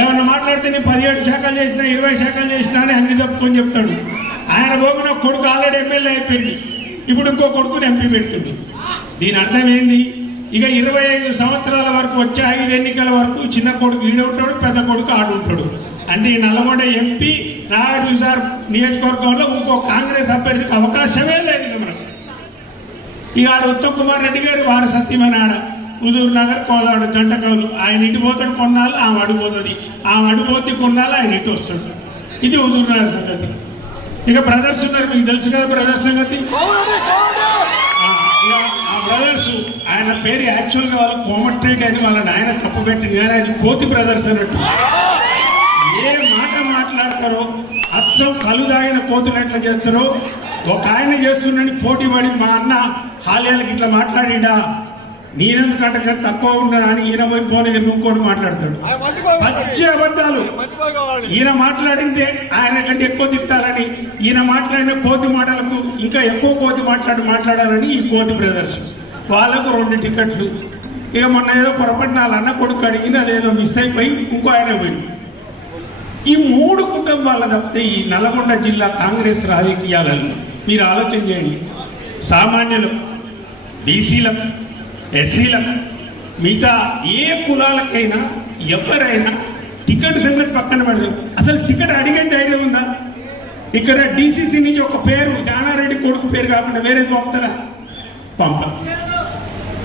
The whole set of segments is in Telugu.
ఏమన్నా మాట్లాడితే నేను 17 శాఖలు చేసినా 20 శాఖలు చేసినా అని అన్ని తప్పుకొని చెప్తాడు. ఆయన పోగిన కొడుకు ఆల్రెడీ ఎమ్మెల్యే అయిపోయింది, ఇప్పుడు ఇంకో కొడుకుని ఎంపీ పెడుతుంది. దీని అర్థం ఏంది? ఇక 25 సంవత్సరాల వరకు వచ్చే 5 ఎన్నికల వరకు చిన్న కొడుకు ఈడుంటాడు, పెద్ద కొడుకు ఆడుంటాడు. అంటే ఈ నల్లగొండ ఎంపీ నాగార్జున నియోజకవర్గంలో ఇంకో కాంగ్రెస్ అభ్యర్థికి అవకాశమే లేదు. ఇక మనకు ఇక ఆడ ఉత్తమ్ కుమార్ రెడ్డి గారు వారసత్యమైన ఆడ హుజూర్ నగర్ కోదాడు జంటకవులు, ఆయన ఇటు పోతాడు కొన్నాళ్ళు, ఆమె అడిపోతుంది, ఆమె అడిపోద్ది కొన్నాళ్ళు, ఆయన ఇటు వస్తాడు. ఇది హుజూర్ నగర్ సంగతి. ఇక బ్రదర్స్ ఉన్నారు, మీకు తెలుసు కదా బ్రదర్స్ సంగతి. ఆ బ్రదర్స్ ఆయన పేరు యాక్చువల్ గా వాళ్ళు కోమట్రెడ్డి అని వాళ్ళ నాయన తప్పు పెట్టింది, కానీ అది కోతి బ్రదర్స్ అన్నట్టు. ఏ మాట మాట్లాడతారో అచ్చం కలు దాగిన కోతులు ఎట్లా చేస్తారో ఒక ఆయన చేస్తున్నాడని పోటీ పడి మా అన్న హాల్యాలకి ఇట్లా మాట్లాడిడా, నేనెందుకంటే తక్కువ ఉన్నా అని ఈయన పోయి పోనీ ఇంకోటి మాట్లాడతాడు. పచ్చి అబద్ధాలు. ఈయన మాట్లాడిందే ఆయన కంటే ఎక్కువ తిట్టాలని, ఈయన మాట్లాడిన కోతి మాటలకు ఇంకా ఎక్కువ కోతి మాట్లాడాలని ఈ కోతి బ్రదర్స్. వాళ్ళకు 2 టికెట్లు. ఇక మొన్న ఏదో పొరపాటు వాళ్ళ అన్న కొడుకు అడిగిన అదేదో మిస్ అయిపోయి ఇంకో ఆయన పోయింది. ఈ 3 కుటుంబాల తప్పితే ఈ నల్గొండ జిల్లా కాంగ్రెస్ రాజకీయాలను మీరు ఆలోచన చేయండి. సామాన్యులు, బీసీలకు, ఎస్సీలకు, మిగతా ఏ కులాలకైనా ఎవరైనా టికెట్ సంగతి పక్కన పెడదాం, అసలు టికెట్ అడిగే ధైర్యం ఉందా? ఇక్కడ డీసీసీ నుంచి ఒక పేరు జానారెడ్డి కొడుకు పేరు కాకుండా వేరే పంపుతారా? పంపరు.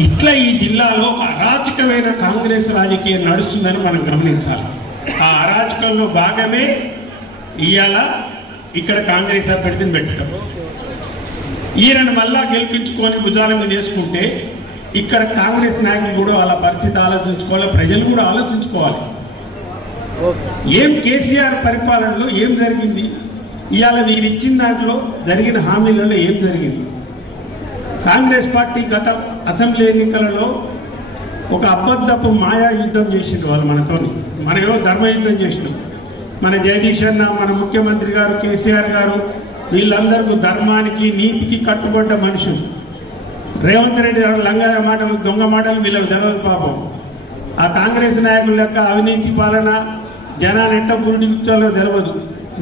ఇట్లా ఈ జిల్లాలో ఒక అరాచకమైన కాంగ్రెస్ రాజకీయం నడుస్తుందని మనం గమనించాలి. ఆ అరాచకంలో భాగమే ఇవాళ ఇక్కడ కాంగ్రెస్ అభ్యర్థిని పెట్టడం. ఈయనను మళ్ళా గెలిపించుకొని భుజాల మీద వేసుకుంటే ఇక్కడ కాంగ్రెస్ నాయకులు కూడా వాళ్ళ పరిస్థితి ఆలోచించుకోవాలి, ప్రజలు కూడా ఆలోచించుకోవాలి. ఏం కేసీఆర్ పరిపాలనలో ఏం జరిగింది, ఇవాళ మీరు ఇచ్చిన దాంట్లో జరిగిన హామీలలో ఏం జరిగింది? కాంగ్రెస్ పార్టీ గత అసెంబ్లీ ఎన్నికలలో ఒక అబద్ధపు మాయా యుద్ధం చేసిండ్రు వాళ్ళు మనతోని. మనమేమో ధర్మయుద్ధం చేసినాం. మన జగదీష్ అన్న, మన ముఖ్యమంత్రి గారు కేసీఆర్ గారు వీళ్ళందరికీ ధర్మానికి నీతికి కట్టుబడ్డ మనుషులు. రేవంత్ రెడ్డి లంగా మాటలు దొంగ మాటలు వీళ్ళకి తెలియదు పాపం. ఆ కాంగ్రెస్ నాయకుల యొక్క అవినీతి పాలన జనాన్ని ఎట్ట పురుడి కూర్చోలో తెలియదు.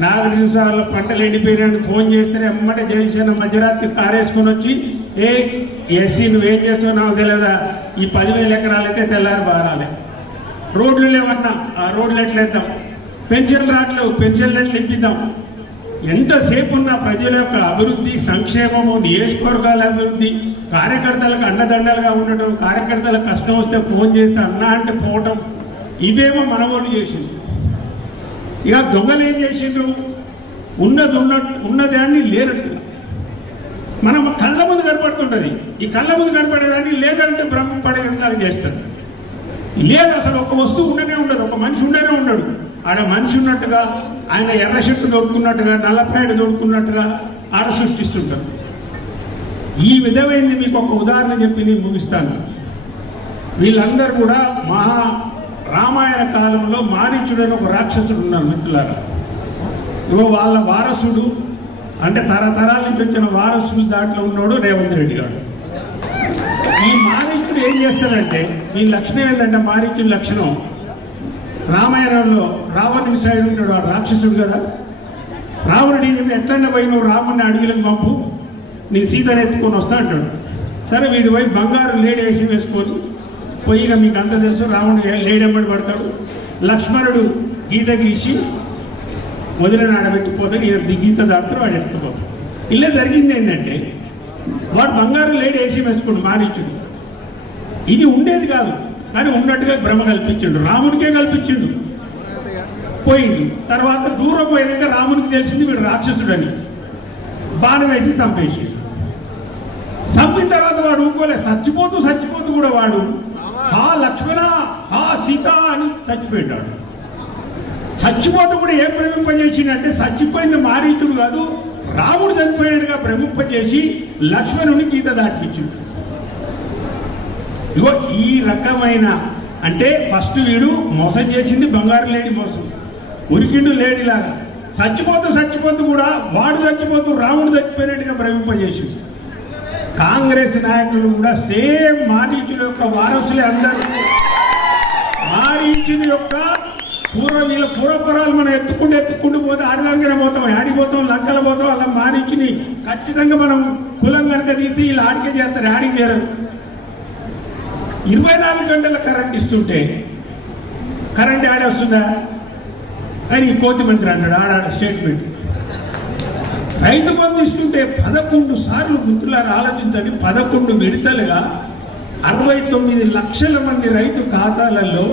4 నిమిషాల్లో పంటలు ఎండిపోయినాయని ఫోన్ చేస్తేనే అమ్మటే జగదీష్ మధ్యరాత్రి కారేసుకుని వచ్చి ఎస్సీ నువ్వేం చేస్తావు నాకు తెలియదా, ఈ 10,000 ఎకరాలు అయితే తెల్లారి బారాలే, రోడ్లు లేవన్నా ఆ రోడ్లు ఎట్లేద్దాం, పెన్షన్లు రావట్లేవు పెన్షన్లు ఎట్లా ఇప్పిద్దాం. ఎంతసేపు ఉన్న ప్రజల యొక్క అభివృద్ధి, సంక్షేమము, నియోజకవర్గాల అభివృద్ధి, కార్యకర్తలకు అండదండలుగా ఉండటం, కార్యకర్తలకు కష్టం వస్తే ఫోన్ చేస్తే అన్నా అంటే పోవటం, ఇవేమో మన వాళ్ళు చేసిండ్రు. ఇక దొంగలు ఏం చేసిండ్రు? ఉన్నదాన్ని లేనట్టుగా మనం కళ్ళ ముందు కనపడుతుంటది. ఈ కళ్ళ ముందు కనపడేదాన్ని లేదంటే బ్రహ్మ పడేలాగా చేస్తారు. లేదు అసలు ఒక వస్తువు ఉండనే ఉండదు, ఒక మనిషి ఉండనే ఉండడు. ఆడ మనిషి ఉన్నట్టుగా, ఆయన ఎర్ర షర్టు దొడుకున్నట్టుగా, నల్ల ప్యాంటు దొడుకున్నట్టుగా ఆడ సృష్టిస్తుంటారు. ఈ విధమైంది మీకు ఒక ఉదాహరణ చెప్పి నేను ముగిస్తాను. వీళ్ళందరూ కూడా రామాయణ కాలంలో మారీచుడని ఒక రాక్షసుడు ఉన్నారు మిత్రులారా. వాళ్ళ వారసుడు అంటే తరతరాల నుంచి వచ్చిన వారసుడు దాంట్లో ఉన్నాడు రేవంత్ రెడ్డి గారు. ఈ మారీచుడు ఏం చేస్తాడంటే, వీళ్ళ లక్షణం ఏంటంటే, మారీచుడి లక్షణం రామాయణంలో రావణుడి సైడ్ ఉంటాడు, ఆ రాక్షసుడు కదా. రావణుడి ఎట్లన్నా పోయి నువ్వు రాముడిని అడవిలకు పంపు, నీ సీతను ఎత్తుకొని వస్తా అంటాడు. సరే వీడి పోయి బంగారు లేడి వేసి వేసుకొని పోయిగా మీకు అంతా తెలుసు, రావణుడు లేడెమ్మడి పడతాడు. లక్ష్మణుడు గీత గీసి వదిలిన ఆడబెట్టిపోతాడు, ఈయన గీత దాటుతాడు, వాడు ఎత్తుకుపోతాడు. ఇలా జరిగింది ఏంటంటే, వాడు బంగారు లేడి వేసి వేసుకోండు మారీచుడు. ఇది ఉండేది కాదు, కానీ ఉన్నట్టుగా భ్రమ కల్పించిండు, రామునికే కల్పించిండు. పోయిండు. తర్వాత దూరం పోయినాక రామునికి తెలిసింది వీడు రాక్షసుడని, బాణం వేసి చంపేసి. చంపిన తర్వాత వాడు ఊరుకోలే, చచ్చిపోతూ కూడా వాడు హా లక్ష్మణ హా సీత అని చచ్చిపోయాడు. చచ్చిపోతూ కూడా ఏం భ్రమింపజేసిందంటే, చచ్చిపోయింది మారీచుడు కాదు, రాముడు చనిపోయాడుగా భ్రమింపజేసి లక్ష్మణుని గీత దాటిపించిండు. ఇగో ఈ రకమైన అంటే ఫస్ట్ వీడు మోసం చేసింది బంగారు లేడి మోసం, ఉరికిండు లేడిలాగా. చచ్చిపోతూ కూడా వాడు చచ్చిపోతూ రాముడు చచ్చిపోయినట్టుగా భ్రమింపజేసిండు. కాంగ్రెస్ నాయకులు కూడా సేమ్ మారీచుల యొక్క వారసులే అందరూ. మారీచుని యొక్క వీళ్ళ పూర్వపురాలు మనం ఎత్తుకుంటూ పోతే ఆడదానికైనా పోతాం, ఆడిపోతాం, లంకలు పోతాం, అలా మారించి ఖచ్చితంగా మనం కులం కనుక తీసి వీళ్ళు ఆడికే చేస్తారు, ఆడికి చేరరు. 24 గంటల కరెంట్ ఇస్తుంటే కరెంట్ ఆడే వస్తుందా అని కోతి మంత్రి అన్నాడు. ఆడాడ స్టేట్మెంట్. రైతు బంధు ఇస్తుంటే 11 సార్లు మిత్రులారు ఆలోచించండి, 11 విడతలుగా 69 లక్షల మంది రైతు ఖాతాలలో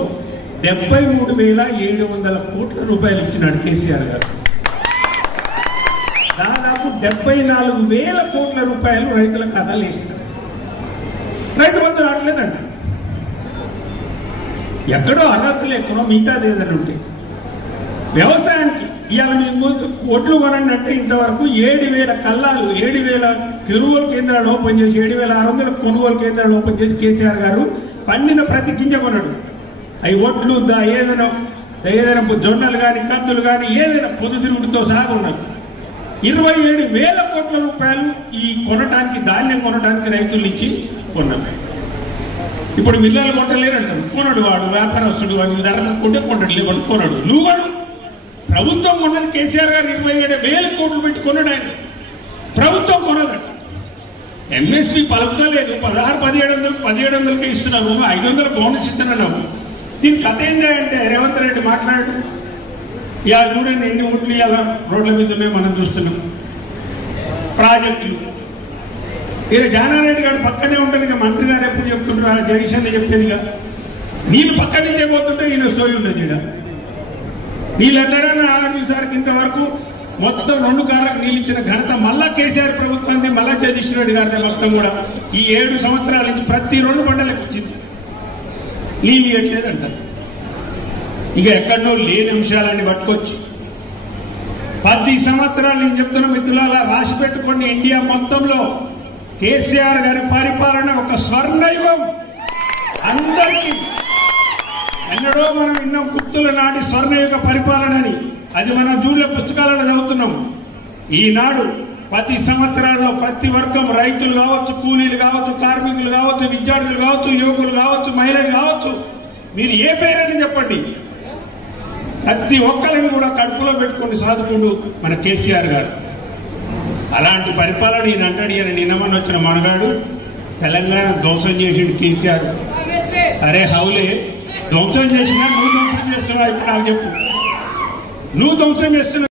73,700 కోట్ల రూపాయలు ఇచ్చినాడు కేసీఆర్ గారు. దాదాపు 74,000 కోట్ల రూపాయలు రైతుల ఖాతాలు వేసినారు. రైతు బంధు రావట్లేదంట. ఎక్కడో అర్హతలు ఎక్కడో మిగతాది ఏదైనా ఉంటే వ్యవసాయానికి ఇవాళ మేము ఒడ్లు కొనండి అంటే ఇంతవరకు 7,000 కల్లాలు, 7,000 కొనుగోలు కేంద్రాలు ఓపెన్ చేసి 7,600 కొనుగోలు కేంద్రాలు ఓపెన్ చేసి కేసీఆర్ గారు పండిన ప్రతి గింజ కొన్నాడు. అవి ఒడ్లు ఏదైనా జొన్నలు కానీ కందులు కానీ ఏదైనా పొద్దుతిరుగుడుతో సహా ఉన్నాయి. 27,000 కోట్ల రూపాయలు ఈ కొనటానికి, ధాన్యం కొనటానికి రైతుల నుంచి కొన్నాడు. ఇప్పుడు మిల్లలు కొంటలేరు అంటారు. కొనడు వాడు వ్యాపారస్తుడు, వాడికి ధర తక్కువ కొంటాడు, లేవంటే కొనడు. నువ్వు ప్రభుత్వం కొన్నది కేసీఆర్ గారు 27,000 కోట్లు పెట్టి కొన్నాడు. ఆయన ప్రభుత్వం కొనదట. ఎంఎస్పీ పలుకుతలేదు. 16,1700కే ఇస్తున్నాను, 500 బోనస్ ఇస్తున్నాను. దీని కథ ఏంటి అంటే రేవంత్ రెడ్డి మాట్లాడు. ఇలా చూడండి ఎన్ని ఊట్లు ఇలా రోడ్ల మీద ఉన్నాయి మనం చూస్తున్నాం. ప్రాజెక్టులు ఈయన జానారెడ్డి గారు పక్కనే ఉంటుంది. ఇక మంత్రి గారు ఎప్పుడు చెప్తుంటారు, జగదీశన్ చెప్పేదిగా నీళ్ళు పక్క నుంచే పోతుంటే ఈయన సోయి ఉన్నది. ఇక్కడ నీళ్ళు ఎన్నడన్నా ఆఖరిసారికి ఇంతవరకు మొత్తం 2 కార్లకు నీళ్ళు ఇచ్చిన ఘనత మళ్ళా కేసీఆర్ ప్రభుత్వాన్ని, మళ్ళా జగదీష్ రెడ్డి గారి మొత్తం కూడా ఈ 7 సంవత్సరాల నుంచి ప్రతి 2 పంటలకు ఇచ్చింది. నీళ్ళు ఇవ్వట్లేదంటారు. ఇక ఎక్కడో లేని అంశాలన్నీ పట్టుకొచ్చి 10 సంవత్సరాలు నేను చెప్తున్న మిత్రులారా రాసి పెట్టుకోండి. ఇండియా మొత్తంలో కేసీఆర్ గారి పరిపాలన ఒక స్వర్ణయుగం. అందరికీ ఎన్నడో మనం విన్నాం గుప్తుల నాటి స్వర్ణయుగ పరిపాలనని. అది మనం జూన్ల పుస్తకాలలో చదువుతున్నాం. ఈనాడు 10 సంవత్సరాల్లో ప్రతి వర్గం, రైతులు కావచ్చు, కూలీలు కావచ్చు, కార్మికులు కావచ్చు, విద్యార్థులు కావచ్చు, యువకులు కావచ్చు, మహిళలు కావచ్చు, మీరు ఏ పేరని చెప్పండి, ప్రతి ఒక్కరిని కూడా కడుపులో పెట్టుకుని సాధుకుంటూ మన కేసీఆర్ గారు. అలాంటి పరిపాలన ఈయన అంటాడు. ఈయన నిన్నమని వచ్చిన మనగాడు తెలంగాణ ధ్వంసం చేసిండు కేసీఆర్. అరే హౌలే, ధ్వంసం చేసినా నువ్వు ధ్వంసం చేస్తున్నావు. ఇప్పుడు నాకు చెప్పు, నువ్వు ధ్వంసం చేస్తున్నావు.